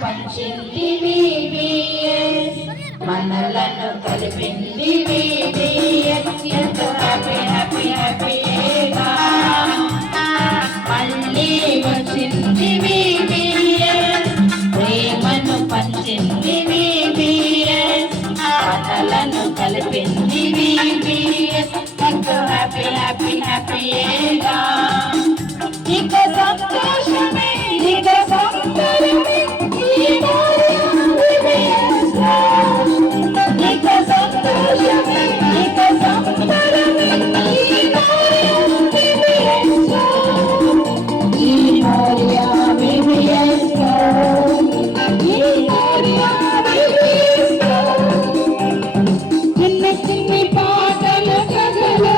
పంచింది VBS, మనలను కలిపింది VBS. ఎంతో హ్యాపీ హ్యాపీ హ్యాపీగా మళ్ళీ వచ్చింది VBS, ప్రేమను పంచింది VBS, మనలను కలిపింది VBS. ఎంతో హ్యాపీ హ్యాపీ హ్యాపీగా ఇక సంతోషమే ఇక సంతోషమే ఇక సంతోషమే ఇక సంతోషమే ఈ మోరియా VBS ఈ మోరియా VBS చిన్న చిన్ని పాటలు కథలు